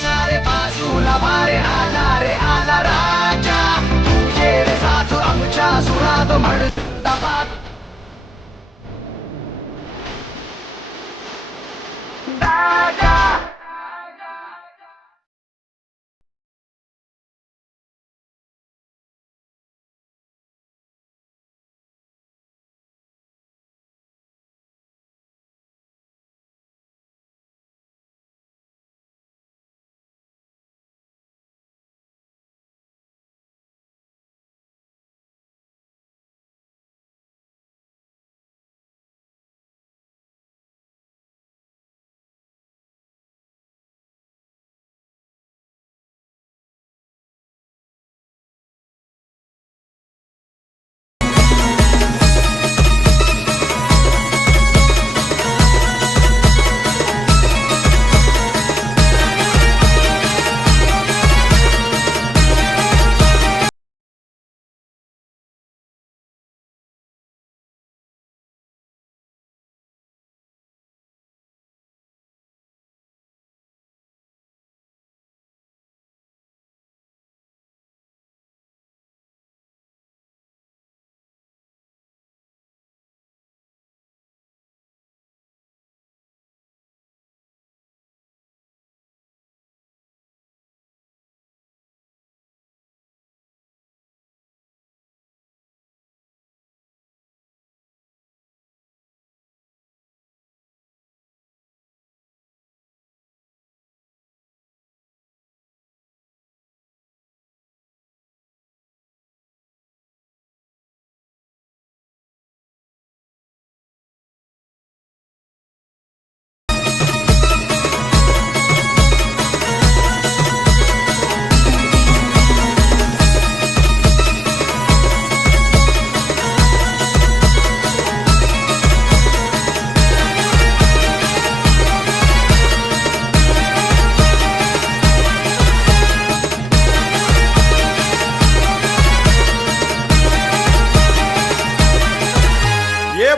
Sare बाजूला वारे आला आला राजा तुझे रे साथ आमच्या सुरात म्हणता राजा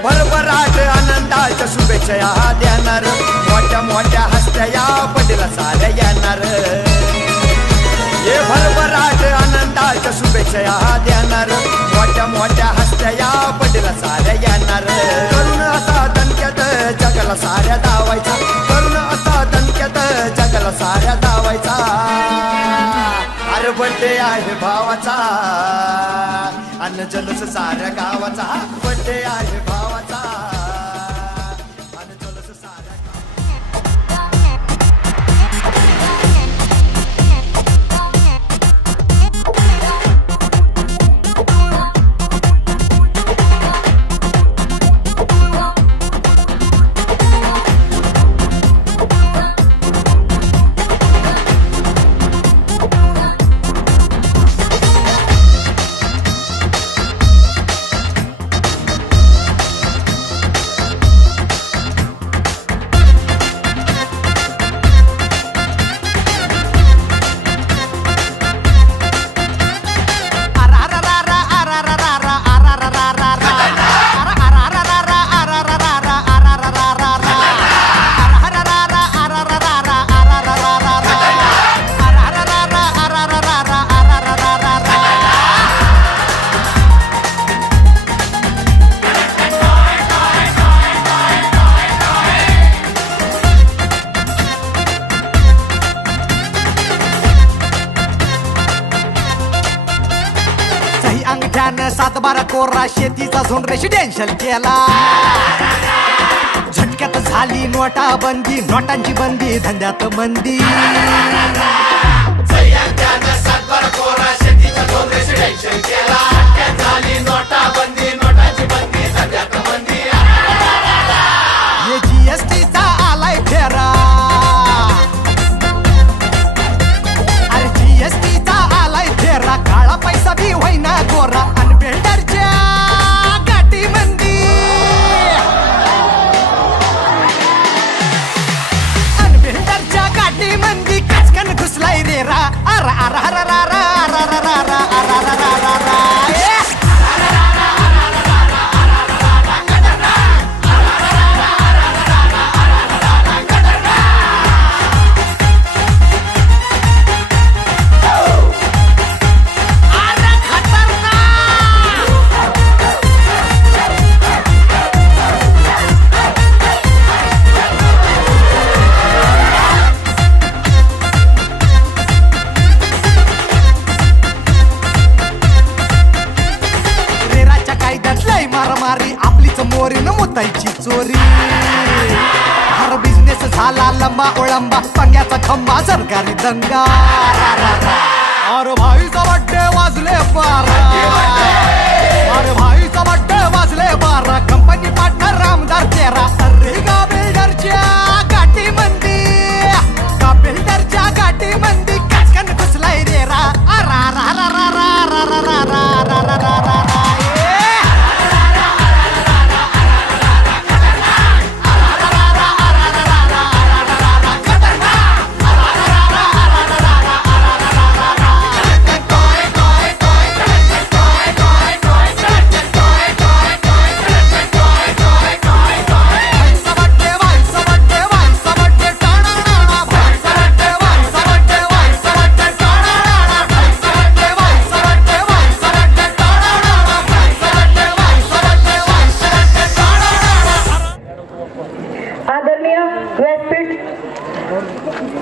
भरभराट आनंदाच्या शुभेच्छा देणार मोठ्या मोठ्या हस्त्या या पडीला साऱ्या येणार ये भरभराट आनंदाच्या शुभेच्छा देणार मोठ्या मोठ्या हस्त्या या पडीला साऱ्या येणार करून असा दणक्यात जगाला साऱ्या धावायचा करून असा दणक्यात जगाला साऱ्या धावायचा अरे बर्थडे आहे भावाचा अन आणि जल्लोष साऱ्या गावाचा बड्डे आहे भावाचा आणि जल्लोष साऱ्या अंगठ्यानं 7-12 कोरा शेतीचा झोन रेसिडेन्शियल केला झटक्यात झाली नोटाबंदी नोटांची बंदी धंद्यात मंदी हे जीएसटीचा आलाय फेरा अरे जीएसटीचा आलाय फेरा काळा पैसा बी होईना गोरा आणि बिल्डरच्या गाठी मंदी आणि बिल्डरच्या गाठी मंदी कचकन घुसलाय रे रा अरा अरा अरा रा रा अरा रा रा रा अरा रा रा रा रा मारामारी आपलीच मोरीन मुतायची चोरी हर बिझनेस झाला लंबा ओळंबा पंग्याचा खंबा सरकारी दंगा अरे भाईचा बड्डे वाजले 12 अरे भाईचा बड्डे वाजले 12 कंपनी पार्टनर रामदार 13 अरे गा बिल्डरच्या गाठी मंदी का बिल्डरच्या गाठी मंदी कचकन घुसलाय रे रा अरा रा रा रा रा रा रा रा रा रा रा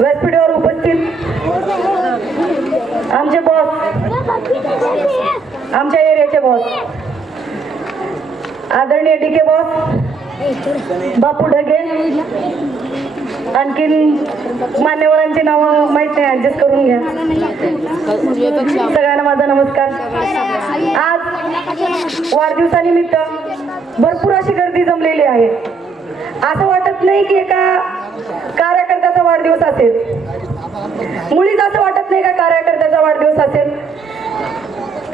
व्यासपीठावर उपस्थित आमचे बॉस आमच्या एरियाचे बॉस आदरणीय डीके बॉस बापू ढगे आणखीन मान्यवरांची नावं माहित नाही ऍडजस्ट करून घ्या सगळ्यांना माझा नमस्कार आज वाढदिवसानिमित्त भरपूर अशी गर्दी जमलेली आहे असं वाटत नाही की एका कार्यकर्त्याचा वाढदिवस असेल मुळीच असं वाटत नाही का कार्यकर्त्याचा वाढदिवस असेल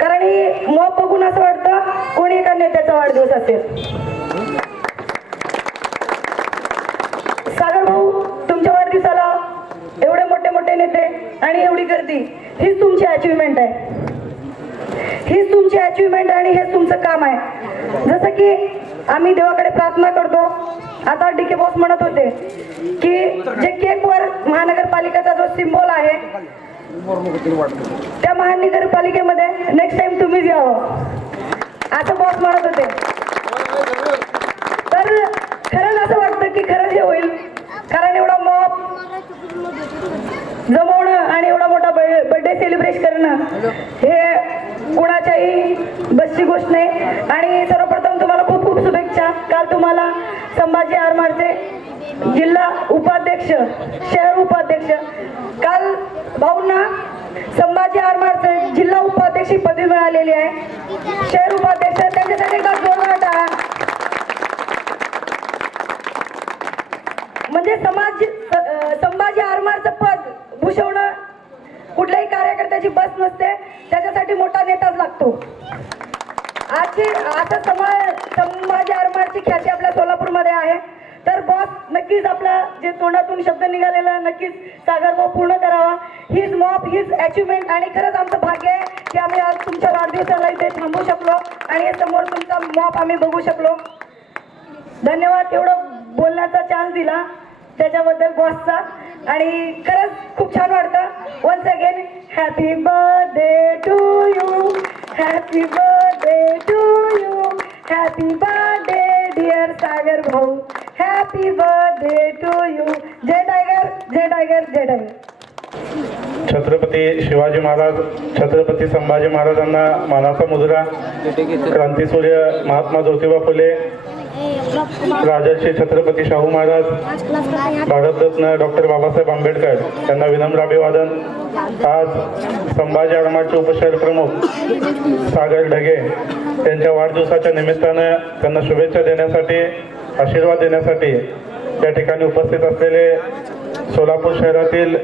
कारण ही मॉब बघून असं वाटतं कोणी एका नेत्याचा वाढदिवस असेल सागर भाऊ तुमच्या वाढदिवसाला एवढे मोठे मोठे नेते आणि एवढी गर्दी हीच तुमची अचिव्हमेंट आहे हीच तुमची अचिव्हमेंट आणि हेच तुमचं काम आहे जसं की आम्ही देवाकडे प्रार्थना करतो आता डीके बॉस म्हणत होते की जे केकवर महानगरपालिकेचा जो सिम्बॉल आहे त्या महानगरपालिकेमध्ये नेक्स्ट टाइम तुम्हीच यावं असं बॉस म्हणत होते तर खरंच असं वाटतं की खरंच हे होईल कारण एवढा मॉब जमवणं आणि एवढा मोठा बर्थडे सेलिब्रेट करणं हे कुणाच्याही बसची गोष्ट नाही. आणि सर्वप्रथम तुम्हाला खूप खूप शुभेच्छा. काल तुम्हाला संभाजी आरमारचे जिल्हा उपाध्यक्ष, शहर उपाध्यक्ष, काल भाऊंना संभाजी आरमारचे जिल्हा उपाध्यक्ष पदवी मिळालेली आहे. शहर उपाध्यक्ष त्यांच्यासाठी एकदा जोरदार टाळ्या. म्हणजे संभाजी आरमारचं पद भूषवणं कुठल्याही कार्यकर्त्याची बस नसते, त्याच्यासाठी मोठा नेताच लागतो. आता संभाजी आरमारची ख्याती आपल्या सोलापूरमध्ये आहे. तर बॉस नक्कीच आपला जे तोंडातून शब्द निघालेला नक्कीच सागरभाऊ पूर्ण करावा. हीच मॉप, हीच अचिव्हमेंट. आणि खरंच आमचं भाग्य आहे की आम्ही आज तुमच्या वाढदिवसाला इथे थांबू शकलो आणि समोर तुमचा मॉप आम्ही बघू शकलो. धन्यवाद एवढं बोलण्याचा चान्स दिला त्याच्याबद्दल बॉसचा. आणि खरंच खूप छान वाटतं. Once again happy birthday to you, happy birthday to you, happy birthday dear Sagar भाऊ, हॅपी बर्थडे टू यू. जय टायगर, जय टायगर, जय टायगर. छत्रपती शिवाजी महाराज, छत्रपती संभाजी महाराजांना मानाचा मुजरा. क्रांतीसूर्य महात्मा ज्योतिबा फुले, राजर्षी छत्रपती शाहू महाराज, भारतरत्न डॉक्टर बाबासाहेब आंबेडकर यांना विनम्र अभिवादन. आज संभाजी आरमारचे उपशहर प्रमुख सागर ढगे यांच्या वाढदिवसाच्या निमित्तानं त्यांना शुभेच्छा देण्यासाठी, आशीर्वाद देण्यासाठी या ठिकाणी उपस्थित असलेले सोलापूर शहरातील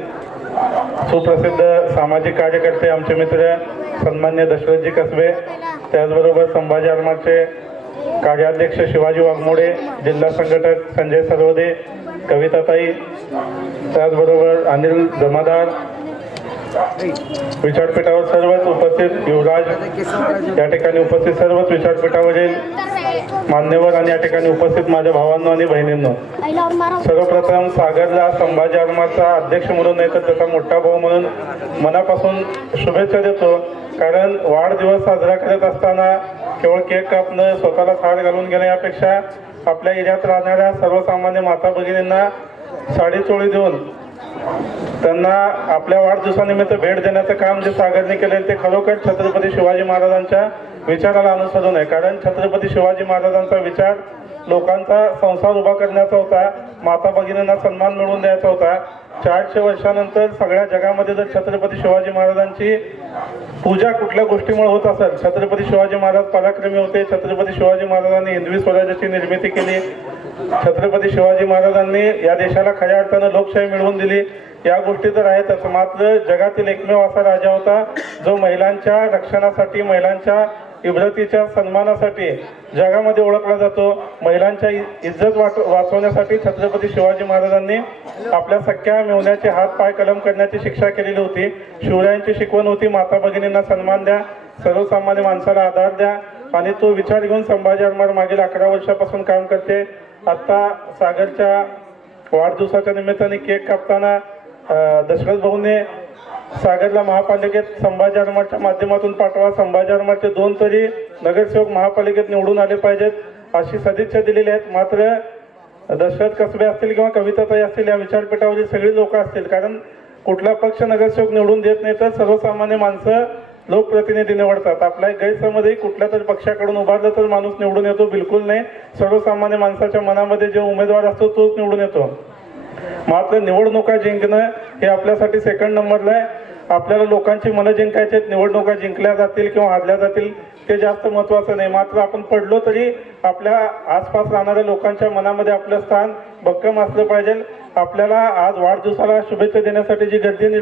सुप्रसिद्ध सामाजिक कार्यकर्ते, आमचे मित्र सन्मान्य दशरथजी कसबे, त्याचबरोबर संभाजी आरमारचे कार्याध्यक्ष शिवाजी वाघमोडे, जिल्हा संघटक संजय सरवदे, कविताताई, त्याचबरोबर अनिल जमादार, विचारपीठावर सर्वच उपस्थित युवराज, या ठिकाणी उपस्थित सर्वच विचारपीठावरील मान्यवर आणि या ठिकाणी उपस्थित माझ्या भावांनो आणि बहिणींनो, सर्वप्रथम सागरला संभाजी आरमारचा अध्यक्ष म्हणून नाही तर त्याचा मोठा भाऊ म्हणून मनापासून शुभेच्छा देतो. कारण वाढदिवस साजरा करत असताना केवळ केक कापणं, स्वतःला थाळ घालून घेणं यापेक्षा आपल्या एरियात राहणाऱ्या सर्वसामान्य माता भगिनींना साडी चोळी देऊन त्यांना आपल्या वाढदिवसानिमित्त भेट देण्याचं काम जे सागरने केलेलं ते खरोखर छत्रपती शिवाजी महाराजांच्या विचाराला अनुसरून आहे. कारण छत्रपती शिवाजी महाराजांचा विचार लोकांचा संसार उभा करण्याचा होता, माता भगिनींना सन्मान मिळवून द्यायचा होता. 400 वर्षानंतर सगळ्या जगामध्ये जर छत्रपती शिवाजी महाराजांची पूजा कुठल्या गोष्टीमुळे होत असेल, छत्रपती शिवाजी महाराज पराक्रमी होते, छत्रपती शिवाजी महाराजांनी हिंदवी स्वराज्याची निर्मिती केली, छत्रपती शिवाजी महाराजांनी या देशाला खऱ्या अर्थानं लोकशाही मिळवून दिली, या गोष्टी तर आहेतच. मात्र जगातील एकमेव असा राजा होता जो महिलांच्या रक्षणासाठी, महिलांच्या इब्रतीच्या सन्मानासाठी जगामध्ये ओळखला जातो. महिलांच्या इज्जत वाचवण्यासाठी छत्रपती शिवाजी महाराजांनी आपल्या सख्या मेवण्याचे हात पाय कलम करण्याची शिक्षा केलेली होती. शिवरायांची शिकवण होती, माता भगिनींना सन्मान द्या, सर्वसामान्य माणसाला आधार द्या. आणि तो विचार घेऊन संभाजी आरमार मागील 11 वर्षापासून काम करते. आता सागरच्या वाढदिवसाच्या निमित्ताने केक कापताना दशरथ भाऊने सागरला महापालिकेत संभाजी आरमारच्या माध्यमातून पाठवा, संभाजी आरमारचे 2 तरी नगरसेवक महापालिकेत निवडून आले पाहिजेत अशी सदिच्छा दिलेली आहेत. मात्र दशरथ कसबे असतील किंवा कविताताई असतील, या विचारपीठावरील सगळी लोक असतील, कारण कुठला पक्ष नगरसेवक निवडून देत नाही तर सर्वसामान्य माणसं लोकप्रतिनिधी निवडतात. आपला गैरसमजही कुठल्या तरी पक्षाकडून उभारलं तर माणूस निवडून येतो, बिलकुल नाही. सर्वसामान्य माणसाच्या मनामध्ये जो उमेदवार असतो तोच निवडून येतो. मात्र निवडणुका जिंकणं हे आपल्यासाठी सेकंड नंबरला आहे. आपल्याला लोकांची मनं जिंकायची आहेत, निवडणुका जिंकल्या जातील किंवा हारल्या जातील ते जास्त महत्त्वाचं नाही. मात्र आपण पडलो तरी आपल्या आसपास राहणाऱ्या लोकांच्या मनामध्ये आपलं स्थान भक्कम असलं पाहिजे. आपल्याला आज वाढदिवसाला शुभेच्छा देण्यासाठी जी गर्दी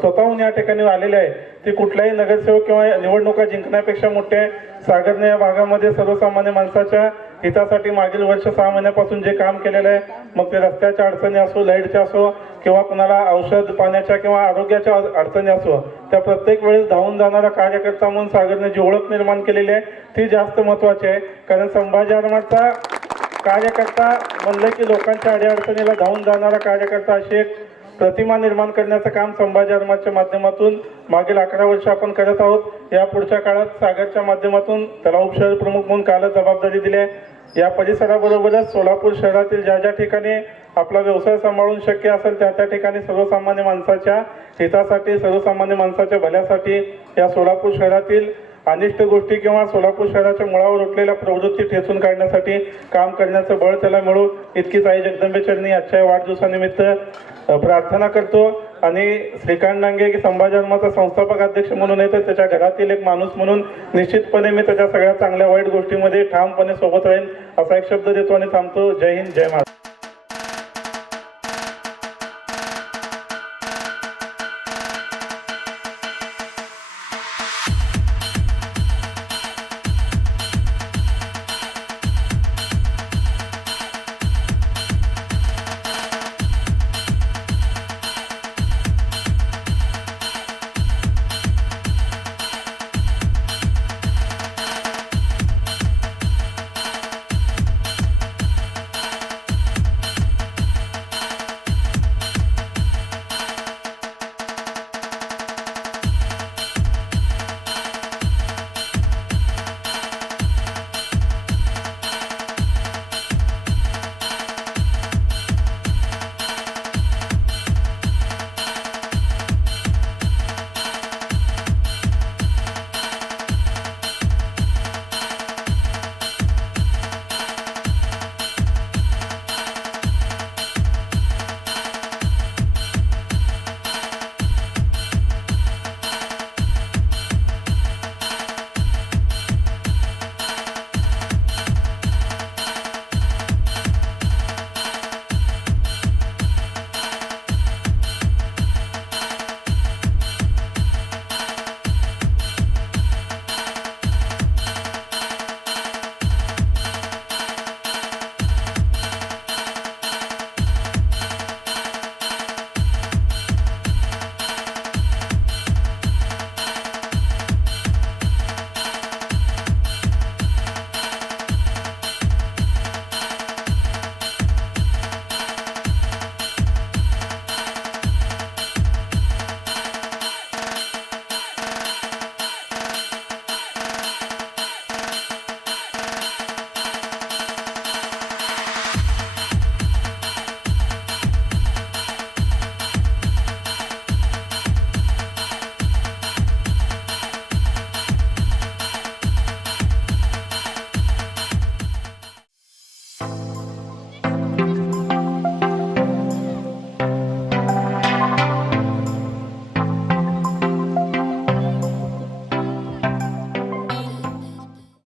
स्वतःहून या ठिकाणी आलेली आहे ती कुठल्याही नगरसेवक किंवा निवडणुका जिंकण्यापेक्षा मोठे आहे. सागरने या भागामध्ये सर्वसामान्य माणसाच्या हितासाठी मागील वर्ष 6 महिन्यापासून जे काम केलेलं आहे, मग ते रस्त्याच्या अडचणी असो, लाईटच्या असो किंवा कुणाला औषध पाण्याच्या किंवा आरोग्याच्या अडचणी असो, त्या प्रत्येक वेळेस धावून जाणारा कार्यकर्ता म्हणून सागरने जी ओळख निर्माण केलेली आहे ती जास्त महत्त्वाची आहे. कारण संभाजी आरमारचा कार्यकर्ता म्हणलं की लोकांच्या अडीअडचणीला धावून जाणारा कार्यकर्ता अशी एक प्रतिमा निर्माण करण्याचं काम संभाजी आरमारच्या माध्यमातून मागील 11 वर्ष आपण करत आहोत. या पुढच्या काळात सागरच्या माध्यमातून त्याला उपशहर प्रमुख म्हणून कालच जबाबदारी दिली आहे. या परिसराबरोबरच सोलापूर शहरातील ज्या ज्या ठिकाणी आपला व्यवसाय सांभाळून शक्य असेल त्या त्या ठिकाणी सर्वसामान्य माणसाच्या हितासाठी, सर्वसामान्य माणसाच्या भल्यासाठी या सोलापूर शहरातील अनिष्ट गोष्टी किंवा सोलापूर शहराच्या मुळावर उठलेल्या प्रवृत्ती ठेचून काढण्यासाठी काम करण्याचं बळ त्याला मिळो इतकीच आई जगदंबेचरणी आजच्या वाढदिवसानिमित्त प्रार्थना करतो. आणि श्रीकांत डांगे संभाजी धर्माचा संस्थापक अध्यक्ष म्हणून आहे, तर त्याच्या घरातील एक माणूस म्हणून निश्चितपणे मी त्याच्या सगळ्या चांगल्या वाईट गोष्टींमध्ये ठामपणे सोबत राहीन असा एक शब्द देतो आणि थांबतो. जय हिंद, जय महाराष्ट्र.